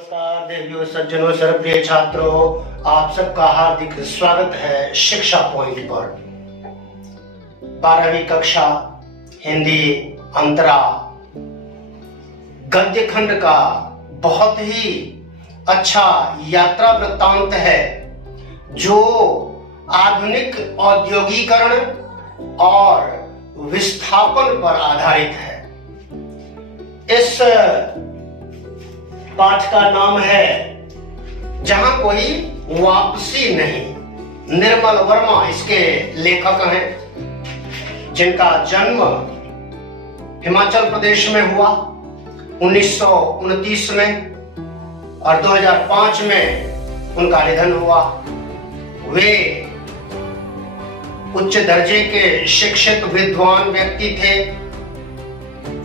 नमस्कार देवियों, सज्जनों, सर्वप्रिय छात्रों, आप सबका हार्दिक स्वागत है शिक्षा पॉइंट पर। 12वीं कक्षा हिंदी अंतरा गद्य खंड का बहुत ही अच्छा यात्रा वृत्तांत है जो आधुनिक औद्योगिकरण और विस्थापन पर आधारित है। इस पाठ का नाम है जहां कोई वापसी नहीं। निर्मल वर्मा इसके लेखक हैं, जिनका जन्म हिमाचल प्रदेश में हुआ 1929 में और 2005 में उनका निधन हुआ। वे उच्च दर्जे के शिक्षित विद्वान व्यक्ति थे।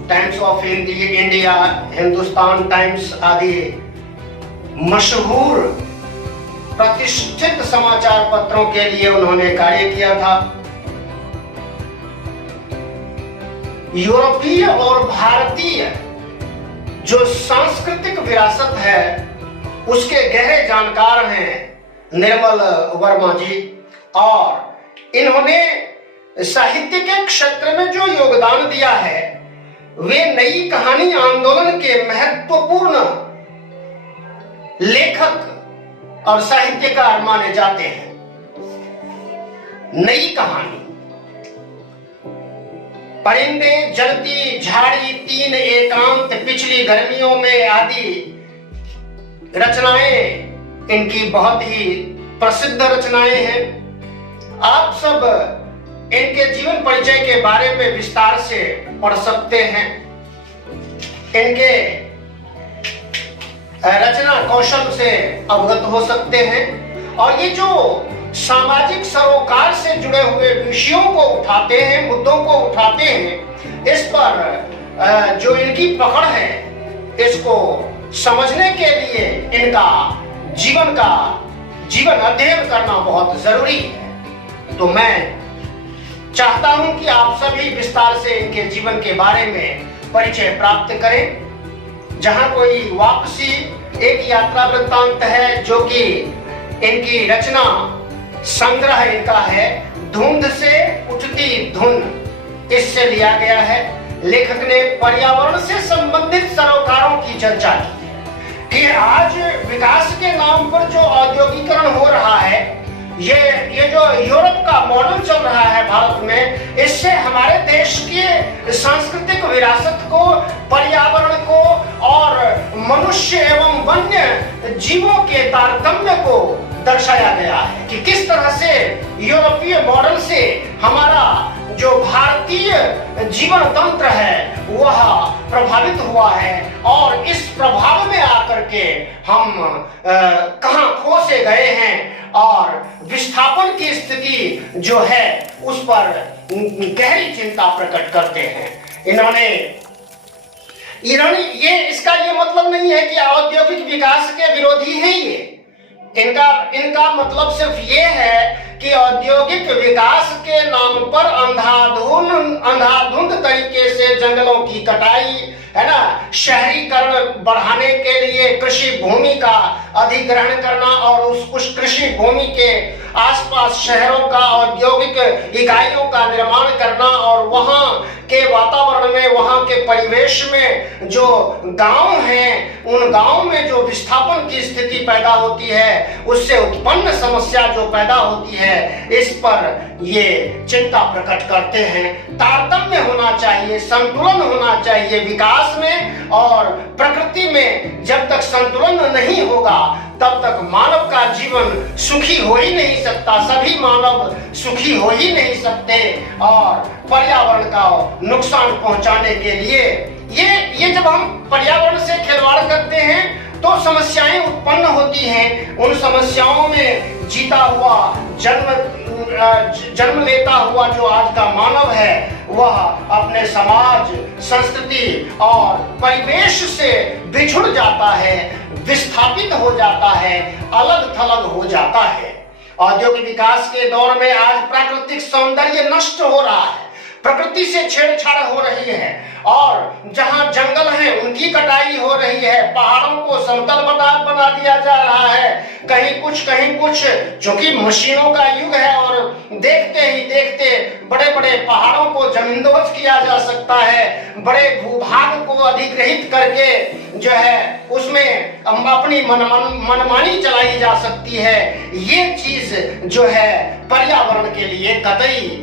Times of India, Hindustan times आदि मशहूर प्रतिष्ठित समाचार पत्रों के लिए उन्होंने कार्य किया था। यूरोपीय और भारतीय जो सांस्कृतिक विरासत है उसके गहरे जानकार हैं निर्मल वर्मा जी, और इन्होंने साहित्य के क्षेत्र में जो योगदान दिया है वे नई कहानी आंदोलन के महत्वपूर्ण लेखक और साहित्यकार माने जाते हैं। नई कहानी, परिंदे, जलती झाड़ी, तीन एकांत, पिछली गर्मियों में आदि रचनाएं इनकी बहुत ही प्रसिद्ध रचनाएं हैं। आप सब इनके जीवन परिचय के बारे में विस्तार से पढ़ सकते हैं। इनके रचना कौशल से अवगत हो सकते हैं और ये जो सामाजिक सरोकार से जुड़े हुए विषयों को उठाते हैं, मुद्दों को उठाते हैं, इस पर जो इनकी पकड़ है इसको समझने के लिए इनका जीवन अध्ययन करना बहुत जरूरी है। तो मैं चाहता हूं कि आप सभी विस्तार से इनके जीवन के बारे में परिचय प्राप्त करें। जहां कोई वापसी एक यात्रा वृत्तांत है जो कि इनकी रचना संग्रह इनका है। धुंध से उठती धुन इससे लिया गया है। लेखक ने पर्यावरण से संबंधित सरोकारों की चर्चा की है कि आज विकास के नाम पर जो औद्योगिकरण हो रहा है, ये जो यूरोप का मॉडल चल रहा है भारत में, इससे हमारे देश की सांस्कृतिक विरासत को, पर्यावरण को और मनुष्य एवं वन्य जीवों के तारतम्य को दर्शाया गया है कि किस तरह से यूरोपीय मॉडल से हमारा जो भारतीय जीवन तंत्र है वह प्रभावित हुआ है और इस प्रभाव में आकर के हम कहां खो से गए हैं और विस्थापन की स्थिति जो है उस पर गहरी चिंता प्रकट करते हैं। इन्होंने इसका ये मतलब नहीं है कि औद्योगिक विकास के विरोधी हैं ये। इनका मतलब सिर्फ ये है कि औद्योगिक विकास के नाम पर अंधाधुंध तरीके से जंगलों की कटाई, है ना, शहरीकरण बढ़ाने के लिए कृषि भूमि का अधिग्रहण करना और उस कृषि भूमि के आसपास शहरों का, औद्योगिक इकाइयों का निर्माण करना और वहां के वातावरण में, वहां के परिवेश में जो गांव हैं उन गांव में जो विस्थापन की स्थिति पैदा होती है, उससे उत्पन्न समस्या जो पैदा होती है, इस पर ये चिंता प्रकट करते हैं। तारतम्य होना चाहिए, संतुलन होना चाहिए विकास में और प्रकृति में। जब तक संतुलन नहीं होगा तब तक मानव का जीवन सुखी हो ही नहीं सकता, सभी मानव सुखी हो ही नहीं सकते और पर्यावरण का नुकसान पहुंचाने के लिए ये जब हम पर्यावरण से खिलवाड़ करते हैं तो समस्याएं उत्पन्न होती हैं। उन समस्याओं में जीता हुआ जन्म लेता हुआ जो आज का मानव है वह अपने समाज, संस्कृति और परिवेश से बिछुड़ जाता है, विस्थापित हो जाता है, अलग थलग हो जाता है। औद्योगिक विकास के दौर में आज प्राकृतिक सौंदर्य नष्ट हो रहा है, प्रकृति से छेड़छाड़ हो रही है और जहां जंगल है उनकी कटाई हो रही है, पहाड़ों को समतल बना बना दिया जा रहा है, कहीं कुछ, क्योंकि मशीनों का युग है और देखते ही देखते बड़े बड़े पहाड़ों को जमींदोज किया जा सकता है, बड़े भूभाग को अधिग्रहित करके जो है उसमें अपनी मनमानी चलाई जा सकती है। ये चीज जो है पर्यावरण के लिए कतई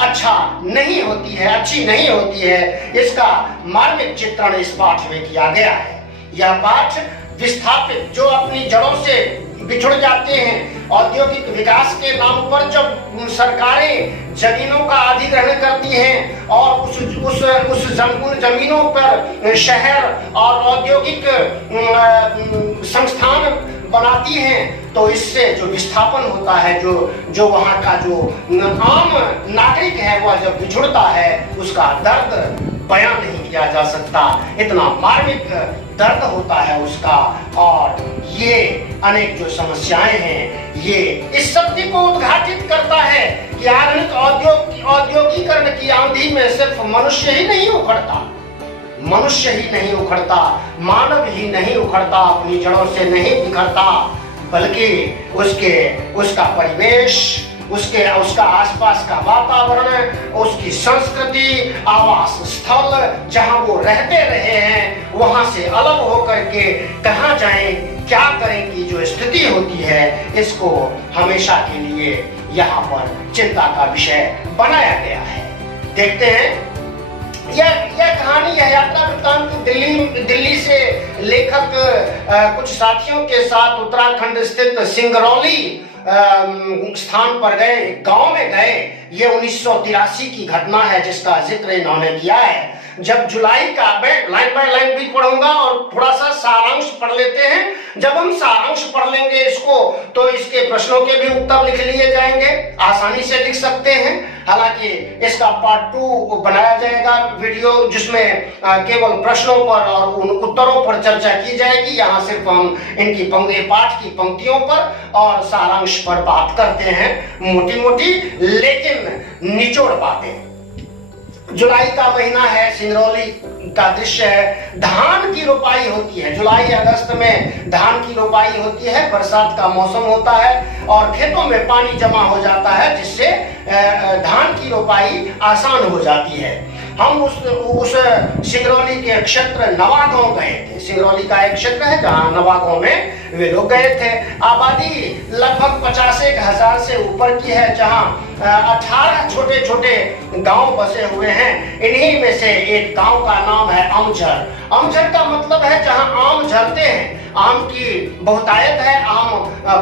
अच्छा नहीं होती है, अच्छी नहीं होती है। इसका मार्मिक चित्रण इस पाठ में किया गया है। यह पाठ विस्थापित जो अपनी जड़ों से बिछुड़ जाते हैं, औद्योगिक विकास के नाम पर जब सरकारें जमीनों का अधिग्रहण करती हैं और उस जमीनों पर शहर और औद्योगिक संस्थान बनाती हैं, तो इससे जो विस्थापन होता है, जो वहाँ का जो आम नागरिक है वह जब बिछुड़ता है, उसका दर्द बयान नहीं किया जा सकता। इतना मार्मिक दर्द होता है उसका। और ये अनेक जो समस्याएं हैं, ये इस सत्य को उद्घाटित करता है कि आधुनिक औद्योगिकरण की आंधी में सिर्फ मनुष्य ही नहीं उखड़ता, मानव ही नहीं उखड़ता, अपनी जड़ों से नहीं बिखरता, बल्कि उसका परिवेश, उसका आसपास का वातावरण, उसकी संस्कृति, आवास स्थल जहां वो रहते रहे हैं, वहां से अलग होकर के कहां जाएं, क्या करें की जो स्थिति होती है, इसको हमेशा के लिए यहाँ पर चिंता का विषय बनाया गया है। देखते हैं यह कहानी, यह यात्रा वृत्तांत दिल्ली से लेखक कुछ साथियों के साथ उत्तराखंड स्थित सिंगरौली स्थान पर गए, गांव में गए। ये 1983 की घटना है जिसका जिक्र इन्होंने किया है। जब जुलाई का, मैं लाइन बाय लाइन भी पढ़ूंगा और थोड़ा सा सारांश पढ़ लेते हैं। जब हम सारांश पढ़ लेंगे इसको, तो इसके प्रश्नों के भी उत्तर लिख लिए जाएंगे, आसानी से लिख सकते हैं। हालांकि इसका पार्ट 2 बनाया जाएगा वीडियो, जिसमें केवल प्रश्नों पर और उन उत्तरों पर चर्चा की जाएगी। यहाँ सिर्फ हम इनकी पाठ की पंक्तियों पर और सारांश पर बात करते हैं, मोटी मोटी लेकिन निचोड़ बातें। जुलाई का महीना है, सिंगरौली का दृश्य है। धान की रोपाई होती है, जुलाई अगस्त में धान की रोपाई होती है, बरसात का मौसम होता है और खेतों में पानी जमा हो जाता है, जिससे धान की रोपाई आसान हो जाती है। हम उस सिंगरौली के क्षेत्र नवागांव गए थे। सिंगरौली का एक क्षेत्र है जहाँ नवागांव में वे लोग गए थे। आबादी लगभग 50,000 से ऊपर की है, जहाँ 18 छोटे छोटे गांव बसे हुए हैं। इन्हीं में से एक गांव का नाम है अमझर। अमझर का मतलब है जहाँ आम झरते हैं। आम की बहुतायत है, आम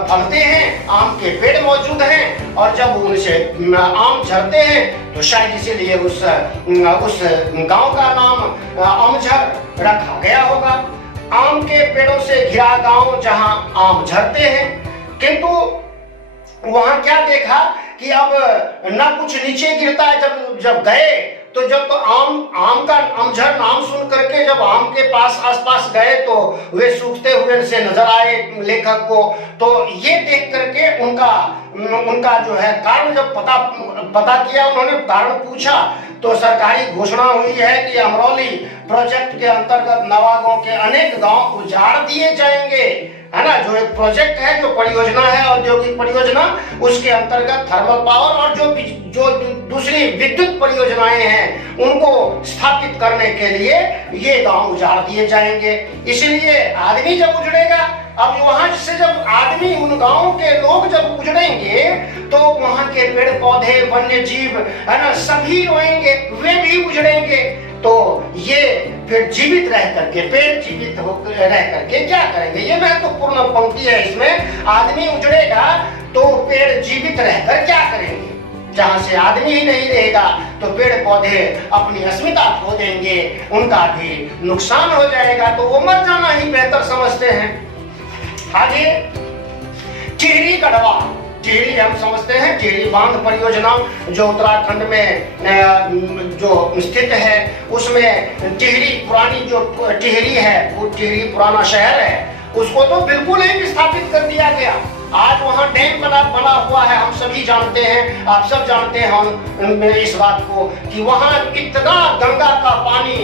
फलते हैं, आम के पेड़ मौजूद हैं और जब उनसे आम झरते हैं तो शायद इसीलिए उस गांव का नाम अमझर रखा गया होगा। आम के पेड़ों से घिरा गांव जहां आम झरते हैं, किंतु वहां क्या देखा कि अब न कुछ नीचे गिरता है। जब गए तो जब तो आम का अमझर नाम सुन करके जब आम के पास आसपास गए तो वे सूखते हुए से नजर आए लेखक को। तो ये देख करके उनका जो है कारण जब पता किया, उन्होंने कारण पूछा, तो सरकारी घोषणा हुई है कि अमरौली प्रोजेक्ट के अंतर्गत नवागांव के अनेक गांव उजाड़ दिए जाएंगे, है ना। जो एक प्रोजेक्ट है, जो परियोजना है, औद्योगिक परियोजना, उसके अंतर्गत थर्मल पावर और जो दूसरी विद्युत परियोजनाएं हैं उनको स्थापित करने के लिए ये गांव उजाड़ दिए जाएंगे। इसलिए आदमी जब उजड़ेगा, अब वहां से जब आदमी, उन गांव के लोग जब उजड़ेंगे तो वहां के पेड़ पौधे, वन्य जीव, है ना, सभी रोएंगे, वे भी उजड़ेंगे। तो ये फिर जीवित रह करके, पेड़ जीवित रह करके क्या करेंगे? ये महत्वपूर्ण पंक्ति है इसमें। आदमी उजड़ेगा तो पेड़ जीवित रहकर क्या करेंगे? जहां से आदमी ही नहीं रहेगा तो पेड़ पौधे अपनी अस्मिता खो देंगे, उनका भी नुकसान हो जाएगा, तो वो मर जाना ही बेहतर समझते हैं। आगे टिहरी गढ़वा, टिहरी हम समझते हैं, टिहरी बांध परियोजना जो उत्तराखंड में जो स्थित है, उसमें टिहरी, पुरानी जो टिहरी है, वो टिहरी पुराना शहर है, उसको तो बिल्कुल ही विस्थापित कर दिया गया। आज वहां डैम बना हुआ है, हम सभी जानते हैं, आप सब जानते हैं हम इस बात को कि वहां इतना गंगा का पानी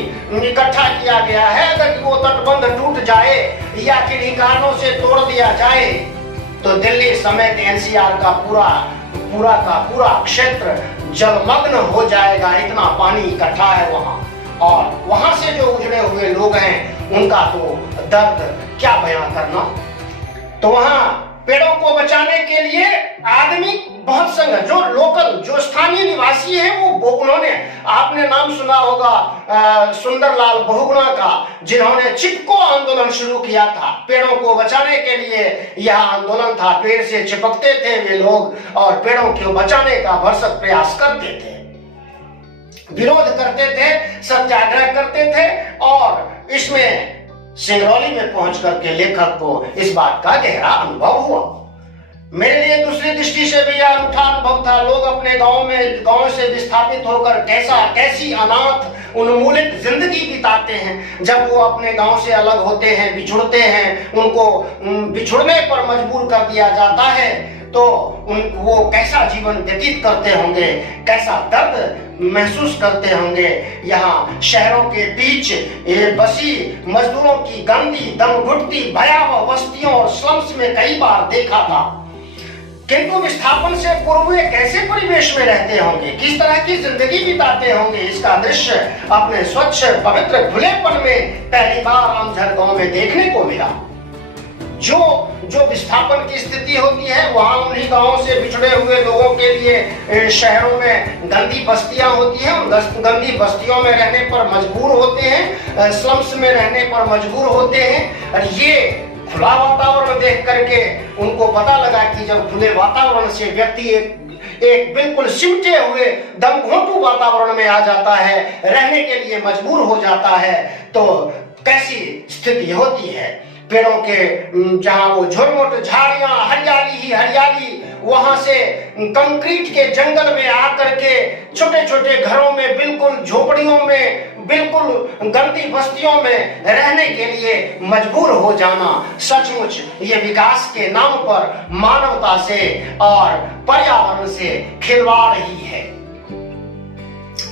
इकट्ठा किया गया है। अगर वो तटबंध टूट जाए या किन्हीं कारणों से तोड़ दिया जाए तो दिल्ली समेत एनसीआर का पूरा क्षेत्र जलमग्न हो जाएगा। इतना पानी इकट्ठा है वहां, और वहां से जो उजड़े हुए लोग हैं उनका तो दर्द क्या बयां करना। तो वहां पेड़ों को बचाने के लिए आदमी बहुत संग, जो लोकल जो स्थानीय निवासी हैं वो उन्होंने, आपने नाम सुना होगा सुंदरलाल बहुगुणा का, जिन्होंने चिपको आंदोलन शुरू किया था। पेड़ों को बचाने के लिए यह आंदोलन था। पेड़ से चिपकते थे वे लोग और पेड़ों को बचाने का भरसक प्रयास करते थे, विरोध करते थे, सत्याग्रह करते थे। और इसमें सिंगरौली में पहुंच करके लेखक को इस बात का गहरा अनुभव हुआ। मेरे लिए दूसरी दृष्टि से भी यह अनूठा अनुभव था। लोग अपने गांव से विस्थापित होकर कैसी अनाथ उन्मूलित जिंदगी बिताते हैं। जब वो अपने गांव से अलग होते हैं, बिछुड़ते हैं, उनको बिछुड़ने पर मजबूर कर दिया जाता है, तो वो कैसा जीवन व्यतीत करते होंगे, कैसा दर्द महसूस करते होंगे। यहाँ शहरों के बीच बसी मजदूरों की गंदी दम घुटती भयावह बस्तियों और स्लम्स में कई बार देखा था। किंतु विस्थापन से पूर्व वे कैसे परिवेश में रहते होंगे, किस तरह की जिंदगी बिताते होंगे, इसका दृश्य अपने स्वच्छ पवित्र खुलेपन में पहली बार रामझर गांव में देखने को मिला। जो विस्थापन की स्थिति होती है वहां उन्हीं गांवों से बिछड़े हुए लोगों के लिए शहरों में गंदी बस्तियां होती हैं। उन गंदी बस्तियों में रहने पर मजबूर होते हैं, स्लम्स में रहने पर मजबूर होते हैं। और ये खुला वातावरण देख करके उनको पता लगा कि जब खुले वातावरण से व्यक्ति एक बिल्कुल सिमटे हुए दमघोंटू वातावरण में आ जाता है, रहने के लिए मजबूर हो जाता है, तो कैसी स्थिति होती है। पेड़ों के जहां वो झुरमुट झाड़ियां हरियाली ही हरियाली, वहां से कंक्रीट के जंगल में आकर के छोटे छोटे घरों में, बिल्कुल झोपड़ियों में, बिल्कुल गंदी बस्तियों में रहने के लिए मजबूर हो जाना सचमुच ये विकास के नाम पर मानवता से और पर्यावरण से खिलवाड़ ही है।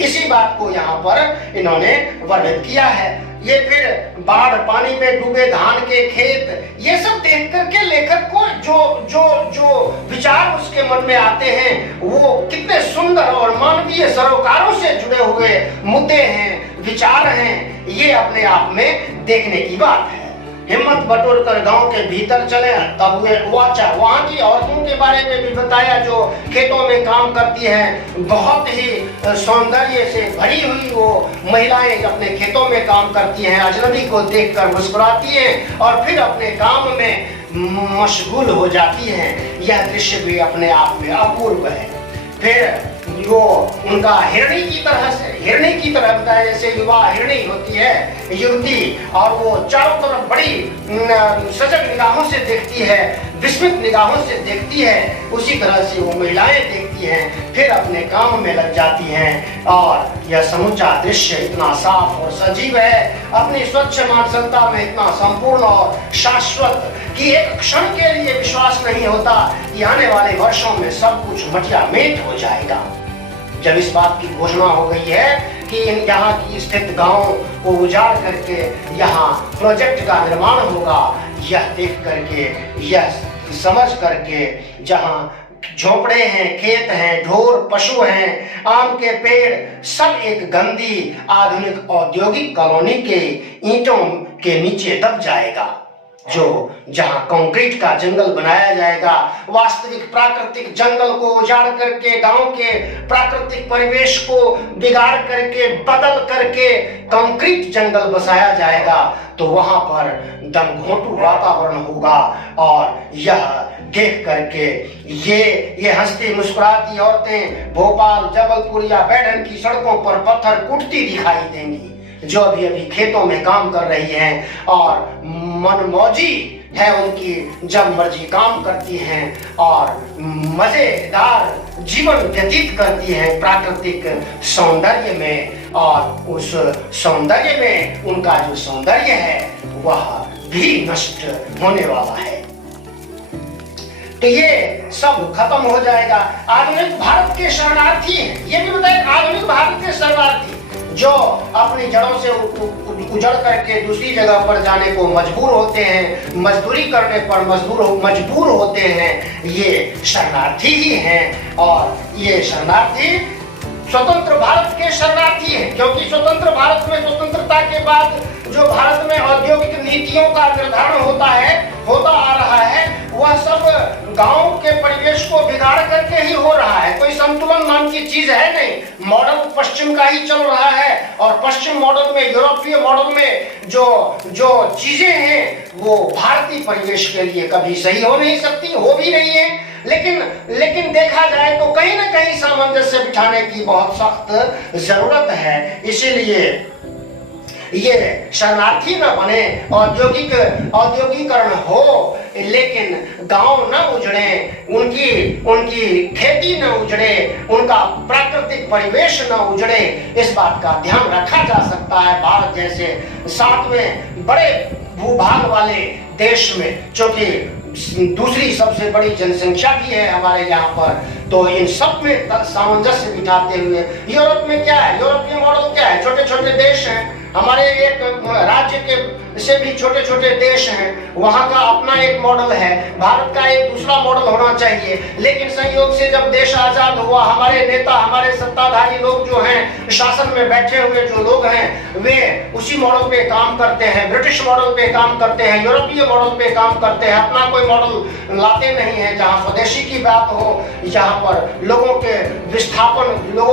इसी बात को यहाँ पर इन्होंने वर्णित किया है। ये फिर बाढ़ पानी में डूबे धान के खेत, ये सब देख करके लेखक को जो विचार उसके मन में आते हैं वो कितने सुंदर और मानवीय सरोकारों से जुड़े हुए मुद्दे हैं, विचार हैं, ये अपने आप में देखने की बात है। हिम्मत बटोरकर गांव के भीतर चले, तब वे वहां की औरतों के बारे में भी बताया जो खेतों में काम करती हैं। बहुत ही सौंदर्य से भरी हुई वो महिलाएं अपने खेतों में काम करती हैं, अजनबी को देखकर मुस्कुराती हैं और फिर अपने काम में मशगूल हो जाती हैं। यह दृश्य भी अपने आप में अपूर्व है। फिर वो उनका हिरणी की तरह बताया, जैसे युवा हिरणी होती है युवती, और वो चारों तरफ बड़ी सजग निगाहों से देखती है, विस्मित निगाहों से देखती है, उसी तरह से वो महिलाएं देखती हैं, फिर अपने काम में लग जाती हैं। और यह समूचा दृश्य इतना साफ और सजीव है, अपनी स्वच्छ मानसिकता में इतना संपूर्ण और शाश्वत कि एक क्षण के लिए विश्वास नहीं होता कि आने वाले वर्षों में सब कुछ मटिया मेट हो जाएगा। जब इस बात की घोषणा हो गई है कि यहाँ की स्थित गांव को उजाड़ करके यहाँ प्रोजेक्ट का निर्माण होगा, यह देख करके, यह समझ करके, जहाँ झोपड़े हैं, खेत हैं, ढोर पशु हैं, आम के पेड़, सब एक गंदी आधुनिक औद्योगिक कॉलोनी के ईंटों के नीचे दब जाएगा। जहां कंक्रीट का जंगल बनाया जाएगा, वास्तविक प्राकृतिक जंगल को उजाड़ करके, गांव के प्राकृतिक परिवेश को बिगाड़ करके, बदल करके कंक्रीट जंगल बसाया जाएगा, तो वहां पर दमघोंटू वातावरण होगा। और यह देख करके ये हंसती मुस्कुराती औरतें भोपाल, जबलपुर या बैठन की सड़कों पर पत्थर कूटती दिखाई देंगी, जो अभी अभी खेतों में काम कर रही हैं और मनमौजी है उनकी, जब मर्जी काम करती हैं और मजेदार जीवन व्यतीत करती हैं प्राकृतिक सौंदर्य में। और उस सौंदर्य में उनका जो सौंदर्य है वह भी नष्ट होने वाला है। तो ये सब खत्म हो जाएगा। आधुनिक भारत के शरणार्थी हैं, ये भी बताए, आधुनिक भारत के शरणार्थी जो अपनी जड़ों से उजड़ करके दूसरी जगह पर जाने को मजबूर होते हैं, मजदूरी करने पर मजबूर होते हैं, ये शरणार्थी ही हैं। और ये शरणार्थी स्वतंत्र भारत के शरणार्थी हैं, क्योंकि स्वतंत्र भारत में स्वतंत्रता के बाद जो भारत में औद्योगिक नीतियों का निर्धारण होता आ रहा है, वह सब गांव के परिवेश को बिगाड़ करके ही हो रहा है। कोई संतुलन नाम की चीज है नहीं। मॉडल पश्चिम का ही चल रहा है, और पश्चिम मॉडल में, यूरोपीय मॉडल में जो चीजें हैं वो भारतीय परिवेश के लिए कभी सही हो नहीं सकती, हो भी नहीं है। लेकिन देखा जाए तो कहीं ना कहीं सामंजस्य बिठाने की बहुत सख्त जरूरत है। इसीलिए ये शरणार्थी न बने, औद्योगिकरण हो, लेकिन गांव न उजड़े, उनकी खेती न उजड़े, उनका प्राकृतिक परिवेश न उजड़े, इस बात का ध्यान रखा जा सकता है। भारत जैसे 7वें बड़े भूभाग वाले देश में, जो कि दूसरी सबसे बड़ी जनसंख्या भी है हमारे यहाँ पर, तो इन सब में सामंजस्य बिठाते हुए, यूरोप में क्या है, यूरोपीय मॉडल क्या है, छोटे छोटे देश हैं, हमारे एक राज्य के से भी छोटे छोटे देश हैं, वहां का अपना एक मॉडल है, भारत का एक दूसरा मॉडल होना चाहिए। लेकिन संयोग से जब देश आजाद हुआ, हमारे नेता, हमारे सत्ताधारी लोग जो हैं, शासन में बैठे हुए जो लोग हैं, वे उसी मॉडल पे काम करते हैं, ब्रिटिश मॉडल पे काम करते हैं, यूरोपीय मॉडल पे काम करते हैं, अपना कोई मॉडल लाते नहीं है। जहाँ स्वदेशी की बात हो, जहाँ पर लोगों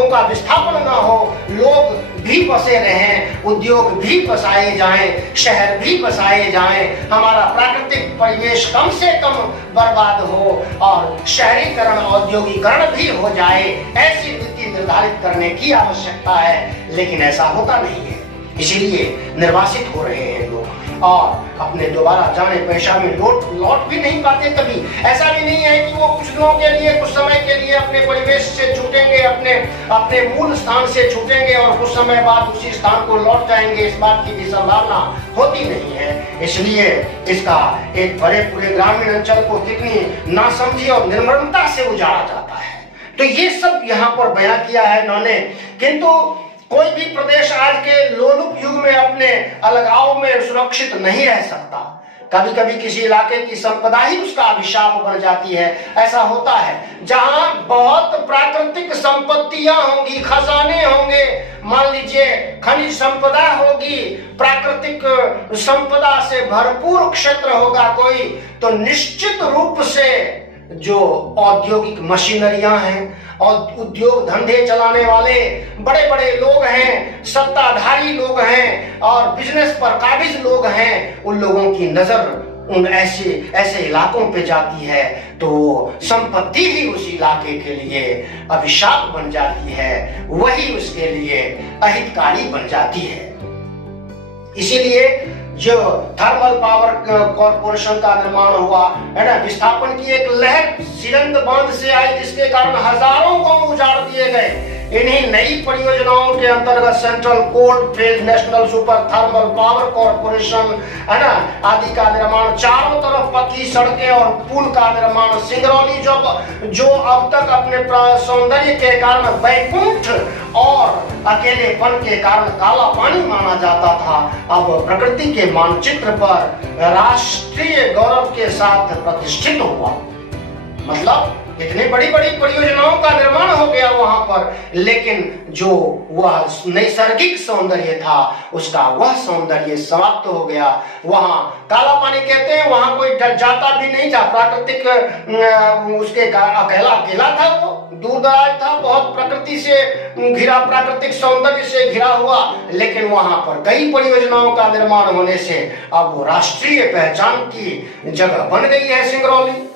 का विस्थापन न हो, लोग भी बसे रहें, उद्योग भी बसाए जाएं, शहर भी बसाए जाएं, हमारा प्राकृतिक परिवेश कम से कम बर्बाद हो और शहरीकरण, औद्योगिकरण भी हो जाए, ऐसी नीति निर्धारित करने की आवश्यकता है। लेकिन ऐसा होता नहीं है, इसीलिए निर्वासित हो रहे हैं लोग और अपने दोबारा जाने पेशा में लौट भी नहीं पाते। कभी ऐसा भी नहीं है कि वो कुछ दिनों के लिए, कुछ समय के लिए अपने परिवेश से छूटेंगे, अपने मूल स्थान से छूटेंगे और कुछ समय बाद उसी स्थान को लौट जाएंगे, इस बात की भी संभावना होती नहीं है। इसलिए इसका एक बड़े पूरे ग्रामीण अंचल को कितनी नासमझी और निर्ममता से उजाड़ा जाता है। तो ये सब यहाँ पर बयां किया है इन्होंने। किंतु कोई भी प्रदेश आज के लोलुप युग में अपने अलगाव में सुरक्षित नहीं रह सकता। कभी कभी किसी इलाके की संपदा ही उसका अभिशाप बन जाती है। ऐसा होता है जहां बहुत प्राकृतिक संपत्तियां होंगी, खजाने होंगे, मान लीजिए खनिज संपदा होगी, प्राकृतिक संपदा से भरपूर क्षेत्र होगा कोई, तो निश्चित रूप से जो औद्योगिक मशीनरियां हैं और उद्योग धंधे चलाने वाले बड़े बड़े लोग हैं, सत्ताधारी लोग हैं और बिजनेस पर काबिज लोग हैं, उन लोगों की नजर उन ऐसे इलाकों पे जाती है तो संपत्ति ही उस इलाके के लिए अभिशाप बन जाती है, वही उसके लिए अहितकारी बन जाती है। इसीलिए जो थर्मल पावर कॉर्पोरेशन का निर्माण हुआ है ना, विस्थापन की एक लहर सिरंद बांध से आई, जिसके कारण हजारों गांव उजाड़ दिए गए। इन्हीं नई परियोजनाओं के अंतर्गत central cold field national super thermal power corporation है ना आदि का निर्माण, चारों तरफ पक्की सड़कें और पुल का निर्माण, सिंगरौली जो अब तक अपने सौंदर्य के कारण वैकुंठ और अकेलेपन के कारण काला पानी माना जाता था, अब प्रकृति के मानचित्र पर राष्ट्रीय गौरव के साथ प्रतिष्ठित हुआ। मतलब इतनी बड़ी बड़ी परियोजनाओं का निर्माण हो गया वहां पर, लेकिन जो वह नैसर्गिक सौंदर्य था उसका वह सौंदर्य समाप्त हो गया। वहां काला पानी कहते हैं, वहां कोई जाता भी नहीं था, प्राकृतिक उसके अकेला था, वो दूर दराज था, बहुत प्रकृति से घिरा, प्राकृतिक सौंदर्य से घिरा हुआ, लेकिन वहां पर कई परियोजनाओं का निर्माण होने से अब वो राष्ट्रीय पहचान की जगह बन गई है सिंगरौली।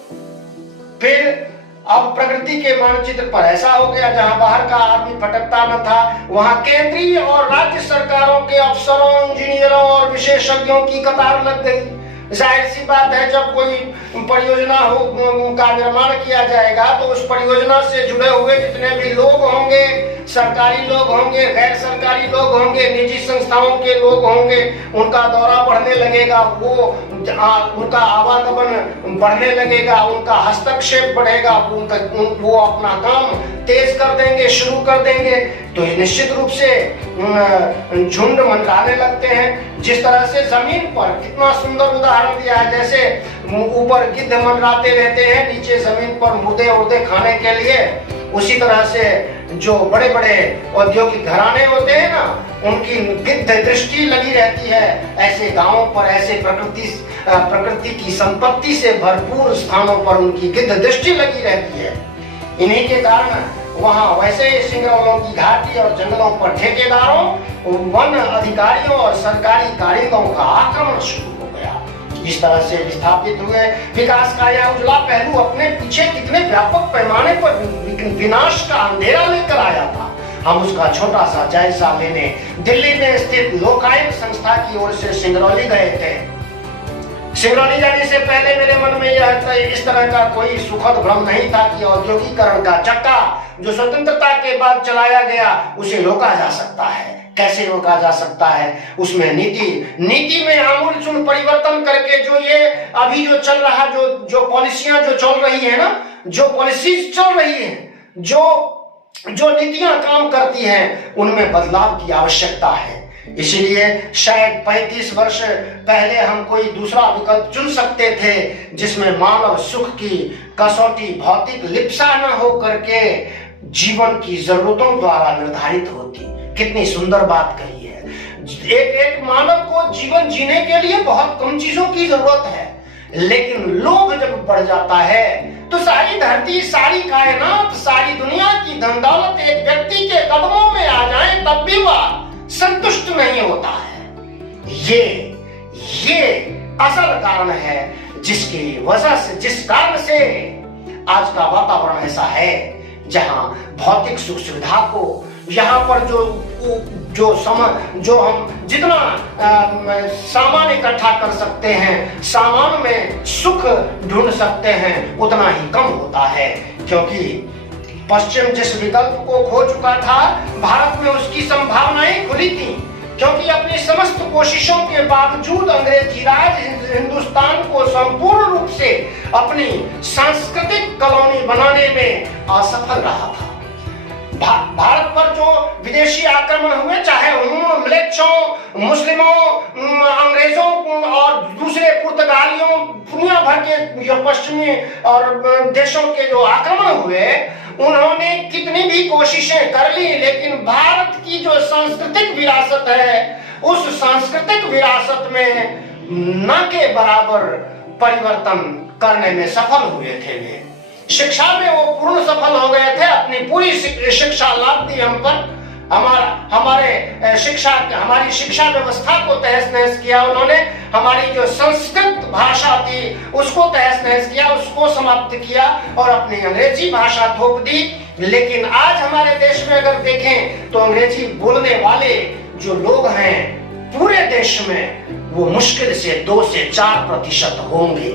फिर अब प्रकृति के मानचित्र पर ऐसा हो गया, जहां बाहर का आदमी फटकता न था, वहां केंद्रीय और राज्य सरकारों के अफसरों, इंजीनियरों और विशेषज्ञों की कतार लग गई। जाहिर सी बात है, जब कोई परियोजना का निर्माण किया जाएगा तो उस परियोजना से जुड़े हुए जितने भी लोग होंगे, सरकारी लोग होंगे, गैर सरकारी लोग होंगे, निजी संस्थाओं के लोग होंगे, उनका दौरा बढ़ने लगेगा, उनका आवागमन बढ़ने लगेगा, उनका हस्तक्षेप बढ़ेगा, वो अपना काम तेज कर देंगे, शुरू कर देंगे, तो निश्चित रूप से झुंड मंडराने लगते हैं। जिस तरह से जमीन पर कितना सुंदर उदाहरण दिया है, जैसे ऊपर गिद्ध मंडराते रहते हैं, नीचे जमीन पर मुर्दे उर्दे खाने के लिए, उसी तरह से जो बड़े बड़े औद्योगिक घराने होते हैं ना, उनकी गिद्ध दृष्टि लगी रहती है ऐसे गांवों पर, ऐसे प्रकृति की संपत्ति से भरपूर स्थानों पर उनकी गिद्ध दृष्टि लगी रहती है। इन्हीं के कारण वहां वैसे सिंगरौलों की घाटी और जंगलों पर ठेकेदारों, वन अधिकारियों और सरकारी कारीगरों का आक्रमण शुरू हो गया। इस तरह से स्थापित हुए विकास का यह उजला पहलू अपने पीछे कितने व्यापक पैमाने पर विनाश का अंधेरा लेकर आया था, हम उसका छोटा सा जायजा लेने दिल्ली में स्थित लोकायुक्त संस्था की ओर से सिंगरौली गए थे। सिंगरौली जाने से पहले मेरे मन में यह इस तरह का कोई सुखद भ्रम नहीं था कि औद्योगिकरण का चक्का जो स्वतंत्रता के बाद चलाया गया उसे रोका जा सकता है। कैसे रोका जा सकता है? उसमें नीति में आमूलचूल परिवर्तन करके, जो ये अभी जो चल रहा, जो पॉलिसियां जो चल रही है ना, जो पॉलिसीज चल रही है, जो नीतियां काम करती हैं, उनमें बदलाव की आवश्यकता है। इसलिए शायद 35 वर्ष पहले हम कोई दूसरा विकल्प चुन सकते थे जिसमें मानव सुख की कसौटी भौतिक लिप्सा न हो करके जीवन की जरूरतों द्वारा निर्धारित होती। कितनी सुंदर बात कही है। एक मानव को जीवन जीने के लिए बहुत कम चीजों की जरूरत है, लेकिन लोभ जब बढ़ जाता है तो सारी धरती, सारी कायनात, सारी दुनिया की धन दौलत एक व्यक्ति के कदमों में आ जाए तब भी वह संतुष्ट नहीं होता है। ये असल कारण है जिसकी वजह से, जिस कारण से आज का वातावरण ऐसा है जहां भौतिक सुख सुविधा को, यहाँ पर जो हम जितना सामान इकट्ठा कर सकते हैं, सामान में सुख ढूंढ सकते हैं, उतना ही कम होता है। क्योंकि पश्चिम जिस विकल्प को खो चुका था, भारत में उसकी संभावनाएं खुली थी। क्योंकि अपनी समस्त कोशिशों के बावजूद अंग्रेजी राज हिंदुस्तान को संपूर्ण रूप से अपनी सांस्कृतिक कॉलोनी बनाने में असफल रहा था। भारत पर जो विदेशी आक्रमण हुए, चाहे म्लेच्छों, मुस्लिमों, अंग्रेजों और दूसरे पुर्तगालियों, दुनिया भर के पश्चिमी और देशों के जो आक्रमण हुए, उन्होंने कितनी भी कोशिशें कर ली, लेकिन भारत की जो सांस्कृतिक विरासत है, उस सांस्कृतिक विरासत में न के बराबर परिवर्तन करने में सफल हुए थे। वे शिक्षा में वो पूर्ण सफल हो गए थे। अपनी पूरी शिक्षा लाद दी हम पर, हमारी शिक्षा व्यवस्था को तहस नहस किया उन्होंने। हमारी जो संस्कृत भाषा थी उसको तहस नहस किया, उसको समाप्त किया और अपनी अंग्रेजी भाषा थोप दी। लेकिन आज हमारे देश में अगर देखें तो अंग्रेजी बोलने वाले जो लोग हैं पूरे देश में, वो मुश्किल से 2 से 4% होंगे।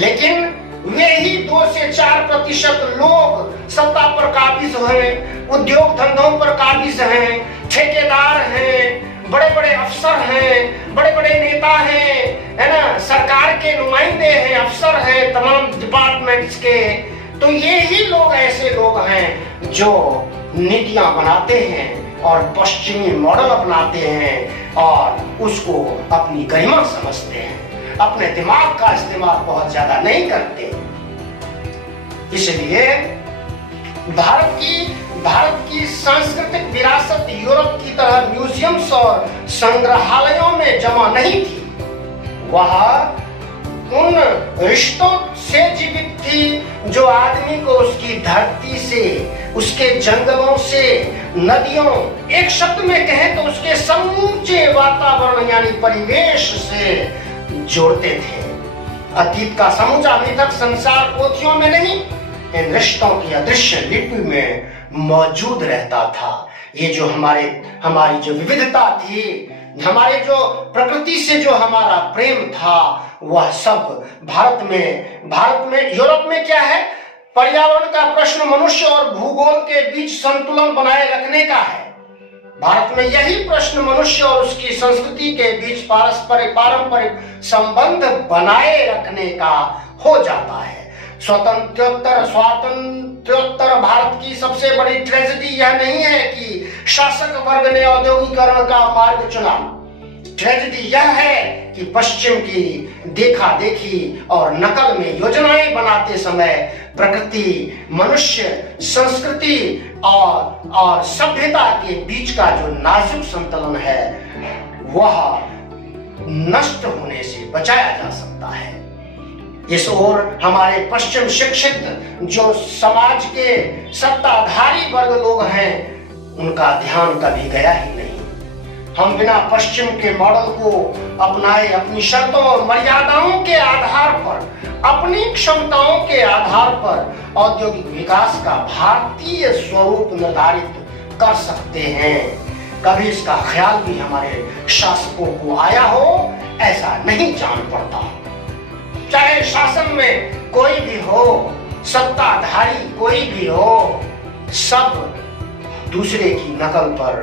लेकिन वे ही 2 से 4% लोग सत्ता पर काबिज हैं, उद्योग धंधों पर काबिज हैं, ठेकेदार हैं, बड़े बड़े अफसर हैं, बड़े बड़े नेता हैं, है ना, सरकार के नुमाइंदे हैं, अफसर हैं तमाम डिपार्टमेंट्स के। तो ये ही लोग ऐसे लोग हैं जो नीतियां बनाते हैं और पश्चिमी मॉडल अपनाते हैं और उसको अपनी गरिमा समझते हैं, अपने दिमाग का इस्तेमाल बहुत ज्यादा नहीं करते। इसलिए भारत की सांस्कृतिक विरासत यूरोप की तरह म्यूजियम्स और संग्रहालयों में जमा नहीं थी। वह उन रिश्तों से जीवित थी जो आदमी को उसकी धरती से, उसके जंगलों से, नदियों, एक शब्द में कहें तो उसके समूचे वातावरण यानी परिवेश से जोड़ते थे। अतीत का समूचा मिथक संसार पोथियों में नहीं, इन रिश्तों की अदृश्य लिपि में मौजूद रहता था। ये जो हमारी जो विविधता थी, हमारे जो प्रकृति से जो हमारा प्रेम था, वह सब भारत में यूरोप में क्या है, पर्यावरण का प्रश्न मनुष्य और भूगोल के बीच संतुलन बनाए रखने का है। भारत में यही प्रश्न मनुष्य और उसकी संस्कृति के बीच पारंपरिक संबंध बनाए रखने का हो जाता है। स्वातंत्र्योत्तर भारत की सबसे बड़ी ट्रेजेडी यह नहीं है कि शासक वर्ग ने औद्योगिकरण का मार्ग चुना। ट्रेजेडी यह है कि पश्चिम की देखा देखी और नकल में योजनाएं बनाते समय प्रकृति, मनुष्य, संस्कृति और सभ्यता के बीच का जो नाजुक संतुलन है वह नष्ट होने से बचाया जा सकता है। इस ओर हमारे पश्चिम शिक्षित जो समाज के सत्ताधारी वर्ग लोग हैं उनका ध्यान कभी गया ही नहीं। हम बिना पश्चिम के मॉडल को अपनाए अपनी शर्तों और मर्यादाओं के आधार पर, अपनी क्षमताओं के आधार पर औद्योगिक विकास का भारतीय स्वरूप निर्धारित कर सकते हैं। कभी इसका ख्याल भी हमारे शासकों को आया हो ऐसा नहीं जान पड़ता। चाहे शासन में कोई भी हो, सत्ताधारी कोई भी हो, सब दूसरे की नकल पर,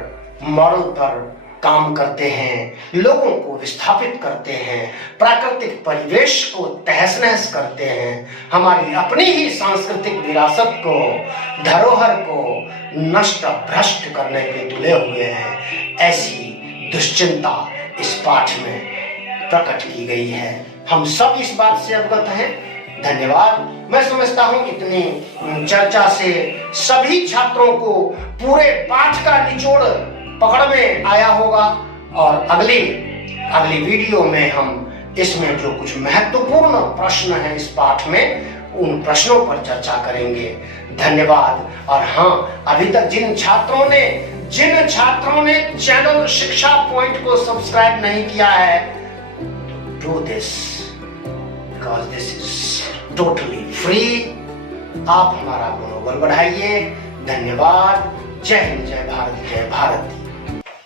मॉडल पर काम करते हैं, लोगों को विस्थापित करते हैं, प्राकृतिक परिवेश को तहस नहस करते हैं, हमारी अपनी ही सांस्कृतिक विरासत को, धरोहर को नष्ट भ्रष्ट करने पे तुले हुए हैं। ऐसी दुश्चिंता इस पाठ में प्रकट की गई है। हम सब इस बात से अवगत हैं। धन्यवाद। मैं समझता हूं इतनी चर्चा से सभी छात्रों को पूरे पाठ का निचोड़ पकड़ में आया होगा और अगली वीडियो में हम इसमें जो कुछ महत्वपूर्ण प्रश्न हैं इस पाठ में उन प्रश्नों पर चर्चा करेंगे। धन्यवाद। और हाँ, अभी तक जिन छात्रों ने चैनल शिक्षा पॉइंट को सब्सक्राइब नहीं किया है, do this because this is totally free. आप हमारा मनोबल बढ़ाइए। धन्यवाद। जय हिंद, जय भारत, जय भारत।